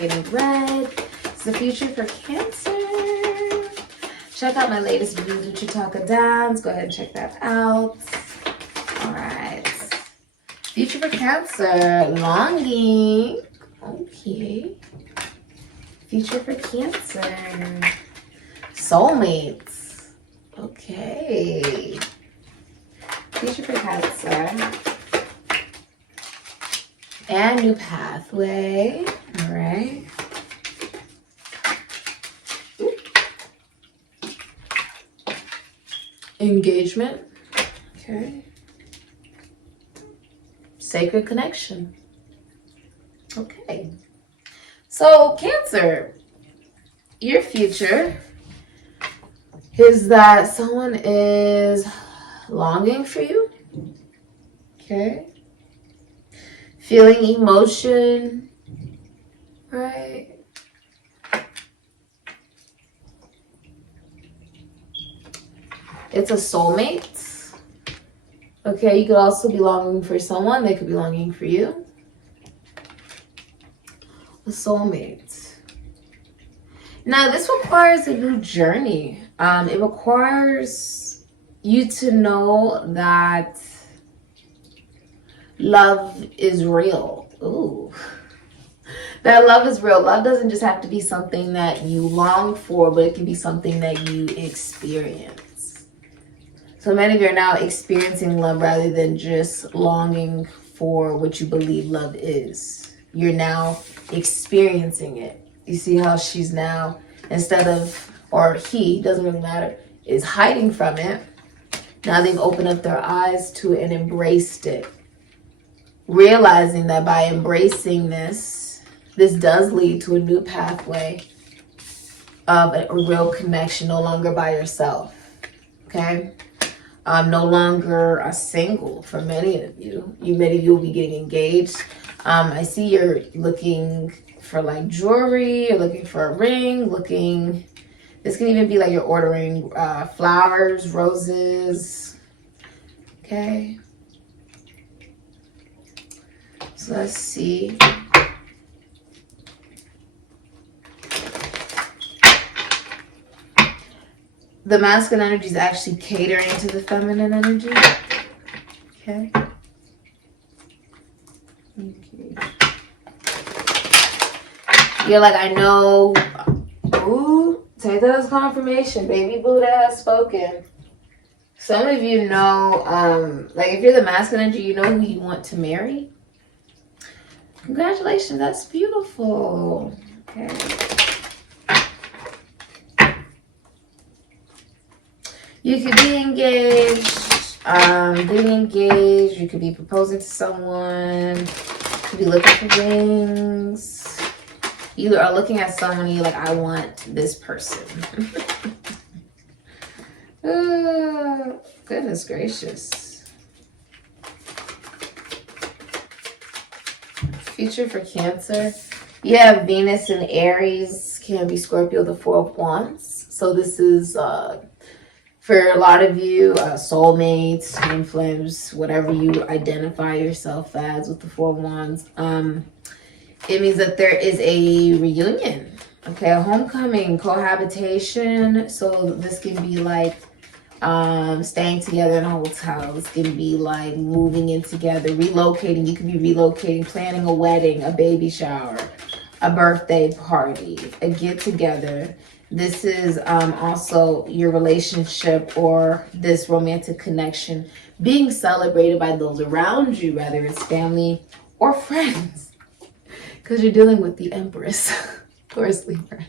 getting red. It's the future for Cancer. Check out my latest VOODOO Chitaka dance. Go ahead and check that out. All right. Future for Cancer. Longing. Okay. Future for Cancer. Soulmates. Okay. Future for Cancer. And new pathway. All right. Engagement. Okay. Sacred connection. Okay. So, Cancer, your future is that someone is longing for you. Okay. Feeling emotion. Right. It's a soulmate. Okay, you could also be longing for someone. They could be longing for you. A soulmate. Now, this requires a new journey. It requires you to know that love is real. Ooh. That love is real. Love doesn't just have to be something that you long for, but it can be something that you experience. So many of you are now experiencing love rather than just longing for what you believe love is. You're now experiencing it. You see how she's now, instead of, or he, doesn't really matter, is hiding from it. Now they've opened up their eyes to it and embraced it. Realizing that by embracing this does lead to a new pathway of a real connection, no longer by yourself. Okay? No longer a single for many of you. Many of you will be getting engaged. I see you're looking for like jewelry, you're looking for a ring, this can even be like you're ordering flowers, roses. Okay. So let's see. The masculine energy is actually catering to the feminine energy. Okay. You're like, I know. Ooh, take that as confirmation. Baby Buddha has spoken. Some of you know, like if you're the masculine energy, you know who you want to marry. Congratulations, that's beautiful. Okay. You could be engaged, you could be proposing to someone, you could be looking for rings. You are looking at someone and you're like, I want this person. Oh, goodness gracious. Future for Cancer. You have Venus and Aries, can be Scorpio, the Four of Wands. So this is, for a lot of you, soulmates, twin flames, whatever you identify yourself as with the Four of Wands. It means that there is a reunion, okay, a homecoming, cohabitation. So this can be like staying together in a hotel. This can be like moving in together, relocating. You could be relocating, planning a wedding, a baby shower, a birthday party, a get-together. This is also your relationship or this romantic connection being celebrated by those around you, whether it's family or friends. Because you're dealing with the Empress or a sleeper.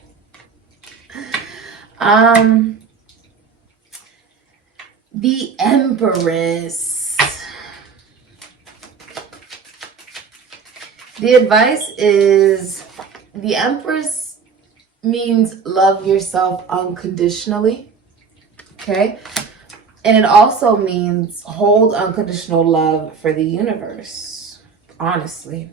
The Empress. The advice is, the Empress means love yourself unconditionally. Okay? And it also means hold unconditional love for the universe. Honestly.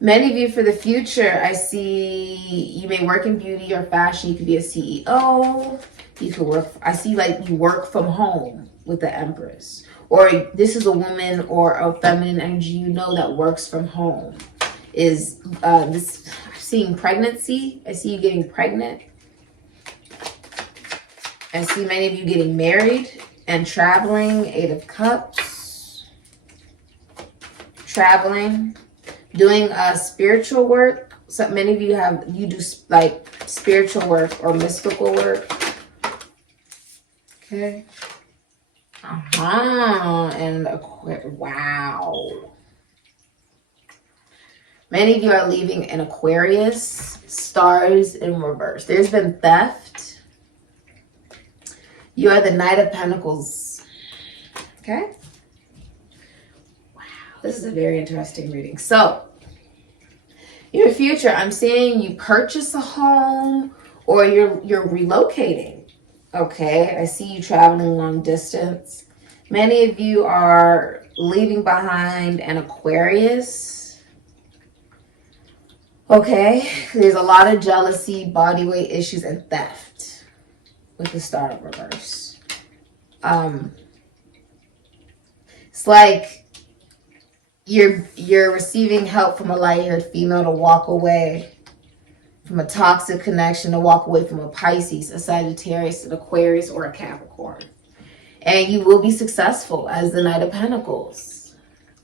Many of you for the future, I see you may work in beauty or fashion. You could be a CEO. You could work, I see like you work from home with the Empress. Or this is a woman or a feminine energy you know that works from home. is this seeing pregnancy. I see you getting pregnant. I see many of you getting married and traveling. 8 of Cups. Traveling. Doing spiritual work. So many of you do like spiritual work or mystical work. Okay. And wow. Many of you are leaving in Aquarius. Stars in reverse. There's been theft. You are the Knight of Pentacles. Okay. Wow. This is a very interesting reading. So, your future, I'm seeing you purchase a home or you're relocating. Okay, I see you traveling long distance. Many of you are leaving behind an Aquarius. Okay, there's a lot of jealousy, body weight issues, and theft with the Star of Reverse. It's like you're receiving help from a light-haired female to walk away from a toxic connection, to walk away from a Pisces, a Sagittarius, an Aquarius, or a Capricorn. And you will be successful as the Knight of Pentacles.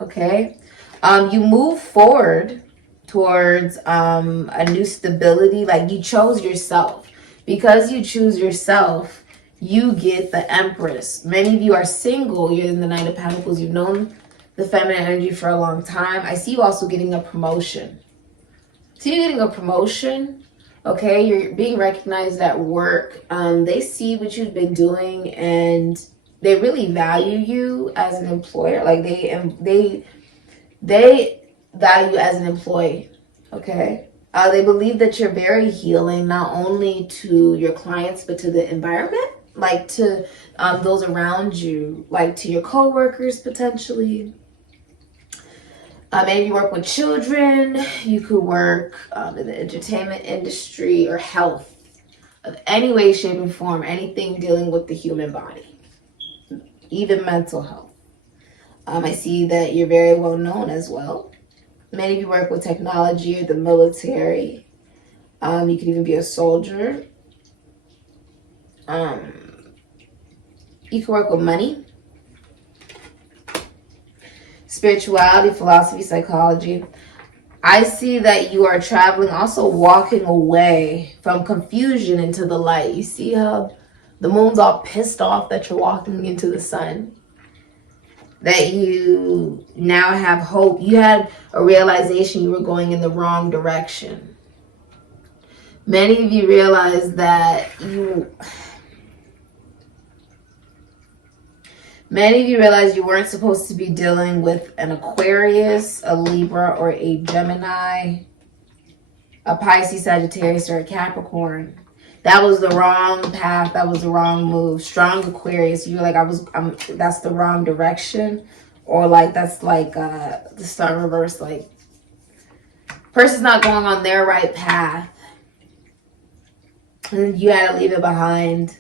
Okay? You move forward towards a new stability. Like you chose yourself. Because you choose yourself, you get the Empress. Many of you are single. You're in the Knight of Pentacles. You've known the feminine energy for a long time. I see you also getting a promotion. So you're getting a promotion, okay? You're being recognized at work. They see what you've been doing and they really value you as an employer. Like they value you as an employee, okay? They believe that you're very healing, not only to your clients, but to the environment, like to those around you, like to your coworkers potentially. Maybe you work with children. You could work in the entertainment industry or health of any way, shape, or form. Anything dealing with the human body, even mental health. I see that you're very well known as well. Many of you work with technology or the military. You could even be a soldier. You could work with money. Spirituality, philosophy, psychology. I see that you are traveling, also walking away from confusion into the light. You see how the moon's all pissed off that you're walking into the sun? That you now have hope. You had a realization you were going in the wrong direction. Many of you realize that Many of you realize you weren't supposed to be dealing with an Aquarius, a Libra, or a Gemini, a Pisces, Sagittarius, or a Capricorn. That was the wrong path. That was the wrong move. Strong Aquarius. You're like, that's the wrong direction. Or like, that's like the Star Reverse. Like, person's not going on their right path. And you had to leave it behind.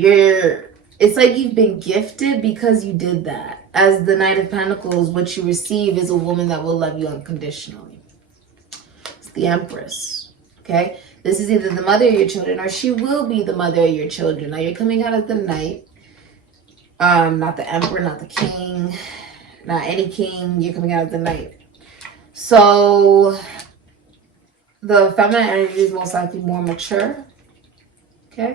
It's like you've been gifted because you did that. As the Knight of Pentacles, what you receive is a woman that will love you unconditionally. It's the Empress, okay? This is either the mother of your children or she will be the mother of your children. Now you're coming out as the Knight, not the Emperor, not the King, not any king. You're coming out as the Knight. So the feminine energy is most likely more mature, okay?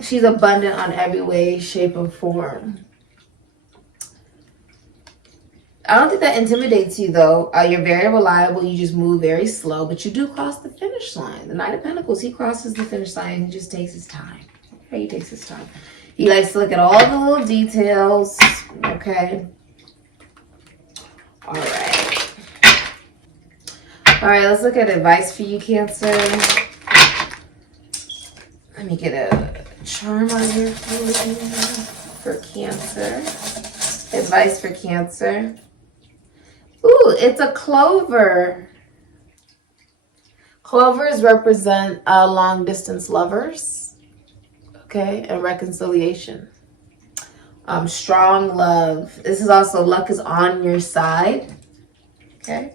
She's abundant on every way, shape, and form. I don't think that intimidates you, though. You're very reliable. You just move very slow, but you do cross the finish line. The Knight of Pentacles, he crosses the finish line. He just takes his time. Okay, he takes his time. He likes to look at all the little details. Okay. All right. All right, let's look at advice for you, Cancer. Let me get a charm on here for Cancer. Advice for Cancer. Ooh, it's a clover. Clovers represent long distance lovers, okay, and reconciliation. Strong love. This is also luck is on your side. Okay.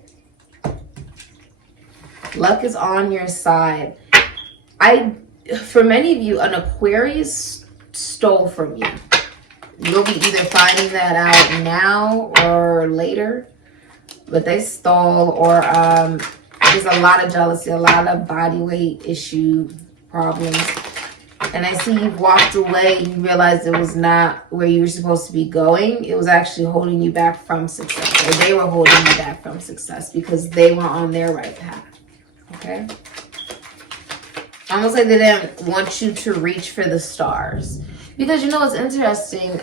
Luck is on your side. For many of you, an Aquarius stole from you. You'll be either finding that out now or later. But they stole, or there's a lot of jealousy, a lot of body weight issue problems. And I see you've walked away and you realized it was not where you were supposed to be going. It was actually holding you back from success. Or they were holding you back from success because they were on their right path. Okay? Almost like they didn't want you to reach for the stars. Because you know what's interesting?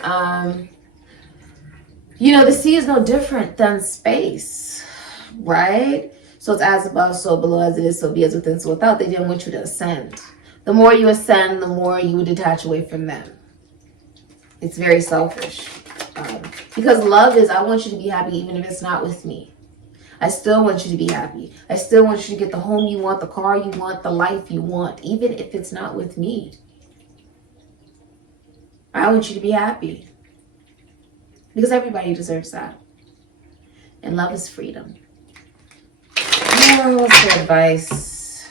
You know, the sea is no different than space, right? So it's as above, so below, as it is, so be, as within, so without. They didn't want you to ascend. The more you ascend, the more you would detach away from them. It's very selfish. Because love is, I want you to be happy even if it's not with me. I still want you to be happy. I still want you to get the home you want, the car you want, the life you want, even if it's not with me. I want you to be happy. Because everybody deserves that. And love is freedom. Oh, what's the advice?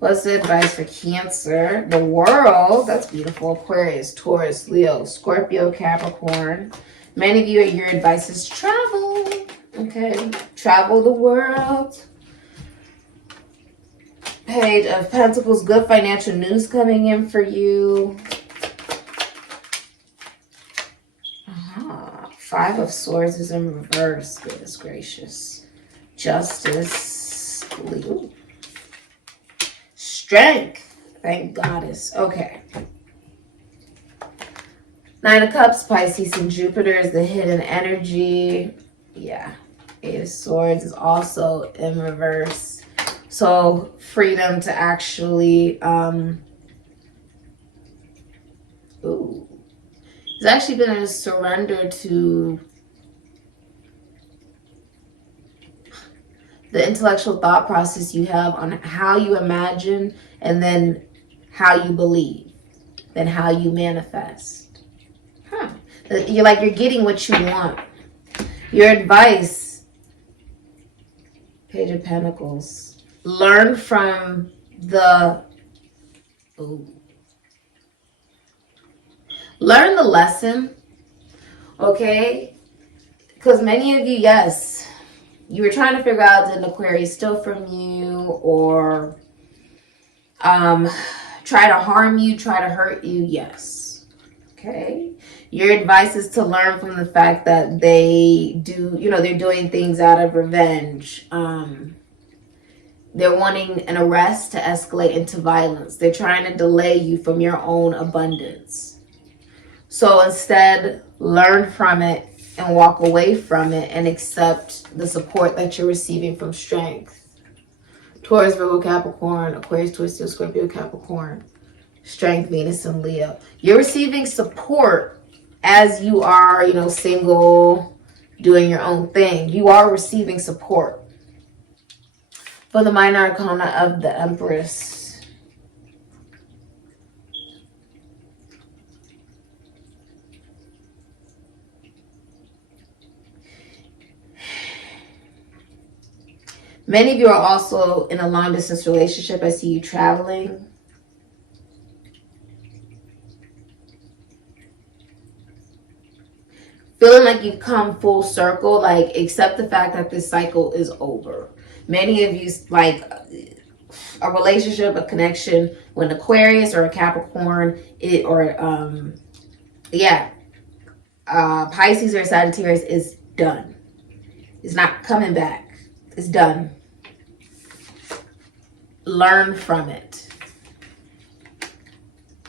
What's the advice for Cancer? The world. That's beautiful. Aquarius, Taurus, Leo, Scorpio, Capricorn. Many of you, your advice is travel. Okay. Travel the world. Page of Pentacles. Good financial news coming in for you. Five of Swords is in reverse. Goodness gracious. Justice. Ooh. Strength. Thank Goddess. Okay. Nine of Cups, Pisces, and Jupiter is the hidden energy. Yeah. Eight of Swords is also in reverse. So freedom to actually ooh. It's actually been a surrender to the intellectual thought process you have on how you imagine, and then how you believe, then how you manifest. You're getting what you want. Your advice, Page of Pentacles. Learn from the... Ooh. Learn the lesson, okay? Because many of you, yes, you were trying to figure out, did an Aquarius steal from you, or try to harm you, try to hurt you? Yes, okay? Your advice is to learn from the fact that they do, they're doing things out of revenge. They're wanting an arrest to escalate into violence. They're trying to delay you from your own abundance. So instead, learn from it and walk away from it and accept the support that you're receiving from strength. Taurus, Virgo, Capricorn, Aquarius, Taurus, Leo, Scorpio, Capricorn. Strength, Venus, and Leo. You're receiving support as you are, single, doing your own thing. You are receiving support. For the minor arcana of the Empress. Many of you are also in a long distance relationship. I see you traveling. Feeling like you've come full circle, like accept the fact that this cycle is over. Many of you, like a relationship, a connection with an Aquarius or a Capricorn, Pisces or Sagittarius is done. It's not coming back. It's done. Learn from it.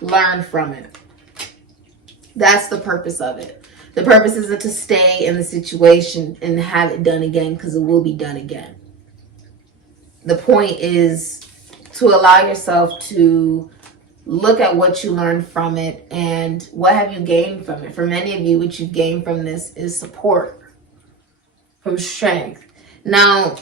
Learn from it. That's the purpose of it. The purpose isn't to stay in the situation and have it done again, because it will be done again. The point is to allow yourself to look at what you learned from it and what have you gained from it. For many of you, what you've gained from this is support from strength. Now,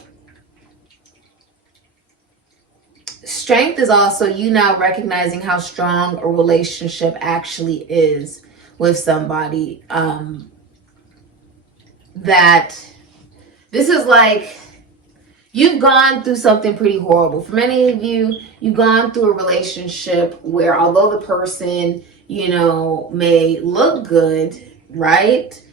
Strength is also you now recognizing how strong a relationship actually is with somebody. That this is like, you've gone through something pretty horrible. For many of you, you've gone through a relationship where although the person, you know, may look good, right?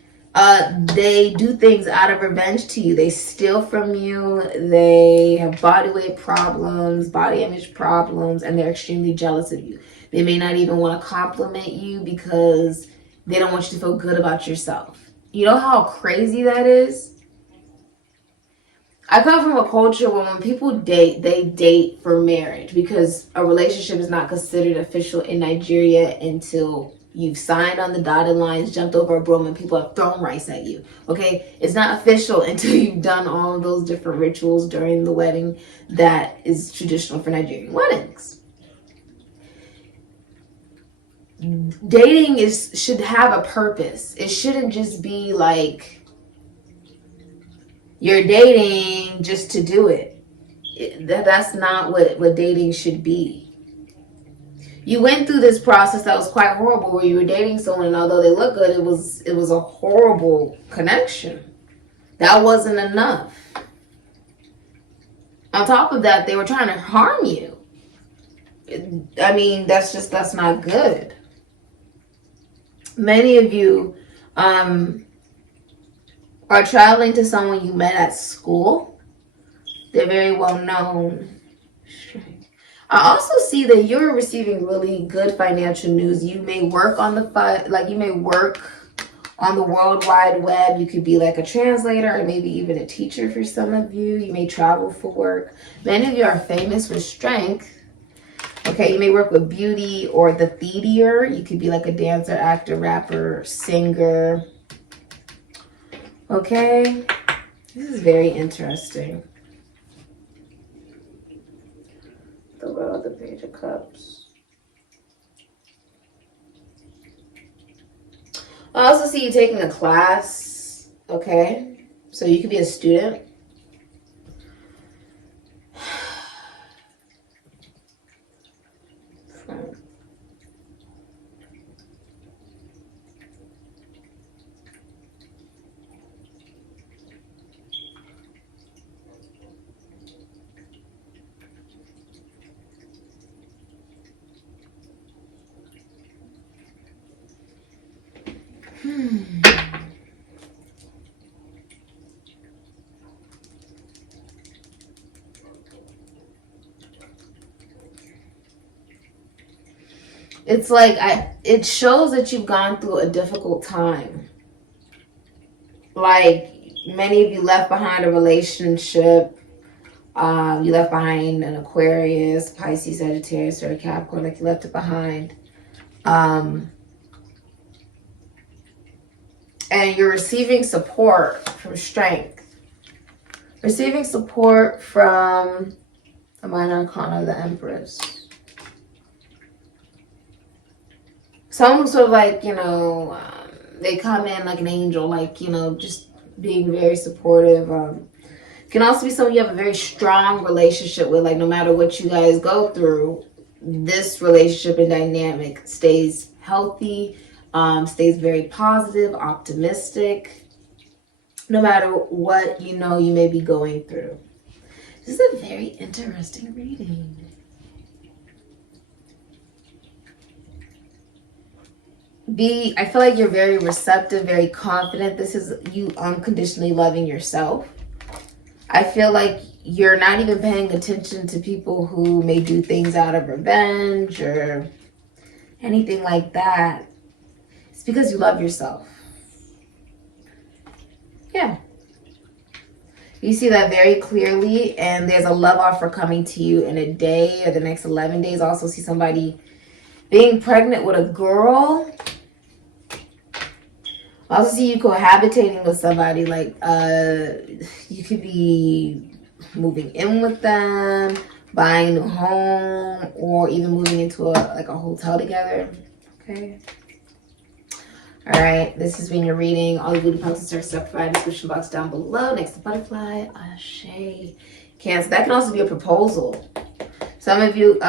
They do things out of revenge to you. They steal from you. They have body weight problems, body image problems, and they're extremely jealous of you. They may not even want to compliment you because they don't want you to feel good about yourself. You know how crazy that is? I come from a culture where when people date, they date for marriage because a relationship is not considered official in Nigeria until you've signed on the dotted lines, jumped over a broom, and people have thrown rice at you. Okay? It's not official until you've done all of those different rituals during the wedding that is traditional for Nigerian weddings. Dating should have a purpose. It shouldn't just be like you're dating just to do it. That's not what dating should be. You went through this process that was quite horrible where you were dating someone, and although they look good, it was a horrible connection. That wasn't enough. On top of that, they were trying to harm you. I mean, that's not good. Many of you are traveling to someone you met at school. They're very well known. I also see that you're receiving really good financial news. You may work on the World Wide Web. You could be like a translator or maybe even a teacher for some of you. You may travel for work. Many of you are famous for strength. Okay, you may work with beauty or the theater. You could be like a dancer, actor, rapper, singer. Okay, this is very interesting. The Page of Cups. I also see you taking a class. Okay, so you could be a student. It's like it shows that you've gone through a difficult time. Like many of you left behind a relationship. You left behind an Aquarius, Pisces, Sagittarius, or a Capricorn. Like you left it behind. And you're receiving support from strength. Receiving support from the Minor Arcana of the Empress. Someone who's sort of like, you know, they come in like an angel, like, you know, just being very supportive. Can also be someone you have a very strong relationship with, like no matter what you guys go through, this relationship and dynamic stays healthy, stays very positive, optimistic, no matter what, you know, you may be going through. This is a very interesting reading. I feel like you're very receptive, very confident. This is you unconditionally loving yourself. I feel like you're not even paying attention to people who may do things out of revenge or anything like that. It's because you love yourself. Yeah. You see that very clearly, and there's a love offer coming to you in a day or the next 11 days. I also see somebody being pregnant with a girl. I also see you cohabitating with somebody, like you could be moving in with them, buying a new home, or even moving into a hotel together. Okay. All right, this has been your reading. All the VOODOO pencils are stuff provided in the description box down below. Next to butterfly, Ashe. Cancer. That can also be a proposal. Some of you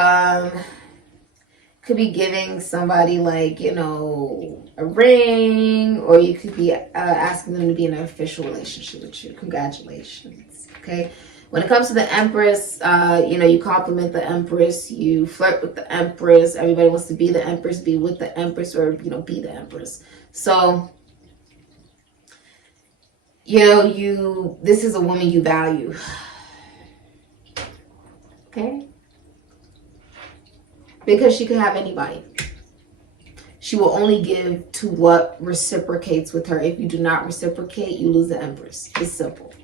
could be giving somebody like, you know, a ring, or you could be asking them to be in an official relationship with you. Congratulations. Okay. When it comes to the Empress, you know, you compliment the Empress, you flirt with the Empress. Everybody wants to be the Empress, be with the Empress, or, you know, be the Empress. So, you know, this is a woman you value. Okay? Because she could have anybody. She will only give to what reciprocates with her. If you do not reciprocate, you lose the Empress. It's simple.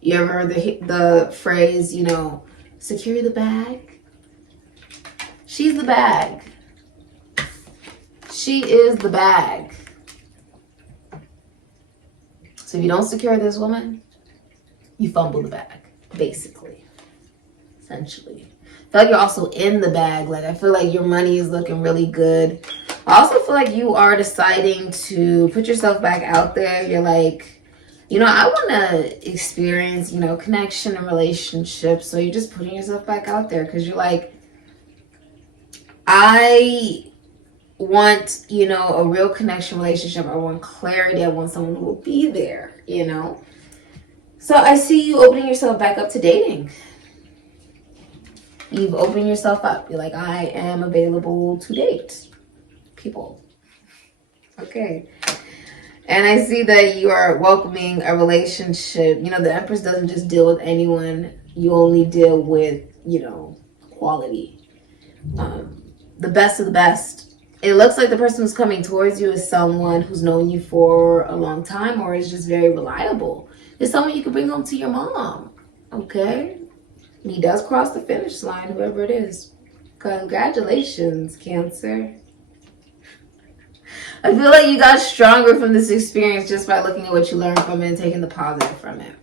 You ever heard the phrase, you know, secure the bag? She's the bag. She is the bag. So if you don't secure this woman, you fumble the bag, basically, essentially. I feel like you're also in the bag. Like, I feel like your money is looking really good. I also feel like you are deciding to put yourself back out there. You're like, you know, I want to experience, you know, connection and relationships. So you're just putting yourself back out there because you're like, I want, you know, a real connection relationship. I want clarity. I want someone who will be there, you know. So I see you opening yourself back up to dating. You've opened yourself up. You're like, I am available to date people. Okay. And I see that you are welcoming a relationship. You know, the Empress doesn't just deal with anyone. You only deal with, you know, quality. The best of the best. It looks like the person who's coming towards you is someone who's known you for a long time, or is just very reliable. It's someone you can bring home to your mom. Okay? And he does cross the finish line, whoever it is. Congratulations, Cancer. I feel like you got stronger from this experience just by looking at what you learned from it and taking the positive from it.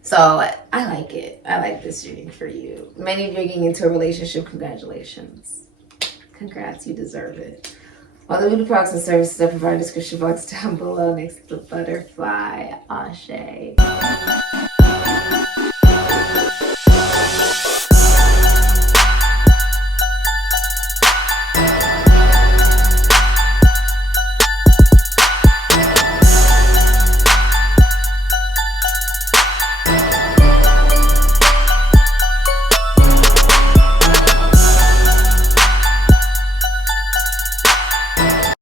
So I like it. I like this reading for you. Many of you are getting into a relationship. Congratulations. Congrats. You deserve it. All the VOODOO products and services I provide in the description box down below next to the butterfly. Ashe.